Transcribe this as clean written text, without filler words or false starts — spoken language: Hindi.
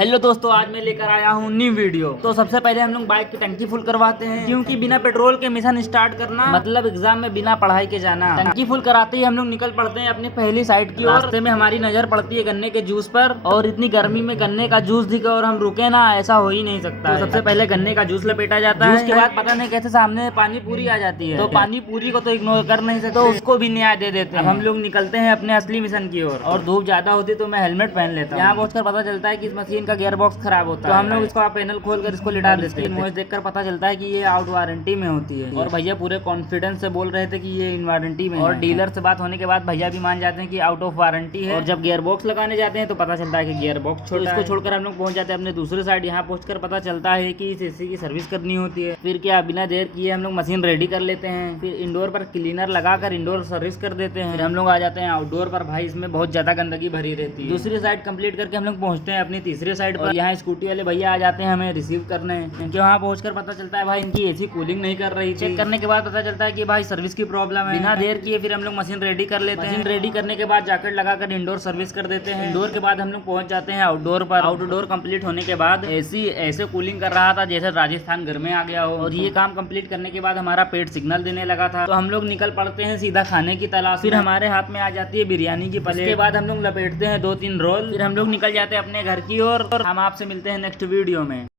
हेलो दोस्तों, आज मैं लेकर आया हूँ न्यू वीडियो। तो सबसे पहले हम लोग बाइक की टंकी फुल करवाते हैं, क्योंकि बिना पेट्रोल के मिशन स्टार्ट करना मतलब एग्जाम में बिना पढ़ाई के जाना। टंकी फुल कराते ही हम लोग निकल पड़ते हैं अपनी पहली साइड की ओर। रास्ते में हमारी नजर पड़ती है गन्ने के जूस पर, और इतनी गर्मी में गन्ने का जूस दिखे और हम रुके ना, ऐसा हो ही नहीं सकता। तो सबसे पहले गन्ने का जूस लपेटा जाता है। उसके बाद पता नहीं कैसे सामने पानी पूरी आ जाती है, तो पानी पूरी को तो इग्नोर कर नहीं सकते, तो उसको भी न्याय दे देते हैं। हम लोग निकलते हैं अपने असली मिशन की ओर, और धूप ज्यादा होती तो मैं हेलमेट पहन लेता हूँ। यहाँ पहुंचकर पता चलता है कि इस मशीन का गियर बॉक्स खराब होता है, तो हम लोग इसका पैनल खोलकर इसको लिटा देते हैं। इनवॉइस देखकर पता चलता है कि ये आउट वारंटी में होती है, और भैया पूरे कॉन्फिडेंस से बोल रहे थे कि ये इन वारंटी में। और डीलर से बात होने के बाद भैया भी मान जाते हैं कि आउट ऑफ वारंटी है। और जब गियर बॉक्स लगाने जाते हैं तो पता चलता है कि गियर बॉक्स छोटा है। इसको छोड़कर हम लोग पहुंच जाते हैं अपने दूसरी साइड। यहाँ पहुंचकर पता चलता है कि इस एसी की सर्विस करनी होती है। फिर क्या, बिना देर किए हम लोग मशीन रेडी कर लेते हैं। फिर इंडोर पर क्लीनर लगाकर इंडोर सर्विस कर देते हैं। फिर हम लोग आ जाते हैं आउटडोर पर। भाई इसमें बहुत ज्यादा गंदगी भरी रहती है। दूसरी साइड कंप्लीट करके हम लोग पहुंचते हैं अपनी तीसरी साइड पर। यहाँ स्कूटी वाले भैया आ जाते हैं हमें रिसीव करने। इनके वहाँ पहुंचकर पता चलता है भाई इनकी एसी कूलिंग नहीं कर रही। चेक करने के बाद पता चलता है कि भाई सर्विस की प्रॉब्लम है। बिना देर किए फिर हम लोग मशीन रेडी कर लेते हैं। मशीन रेडी करने के बाद जैकेट लगाकर इंडोर सर्विस कर देते हैं। इंडोर के बाद हम लोग पहुंच जाते हैं आउटडोर पर। आउटडोर कंप्लीट होने के बाद एसी ऐसे कूलिंग कर रहा था जैसे राजस्थान घर में आ गया हो। और ये काम कंप्लीट करने के बाद हमारा पेट सिग्नल देने लगा था, तो हम लोग निकल पड़ते हैं सीधा खाने की तलाश। फिर हमारे हाथ में आ जाती है बिरयानी की प्लेट। उसके बाद हम लोग लपेटते हैं 2-3 रोल। फिर हम लोग निकल जाते हैं अपने घर की ओर, और हम आपसे मिलते हैं नेक्स्ट वीडियो में।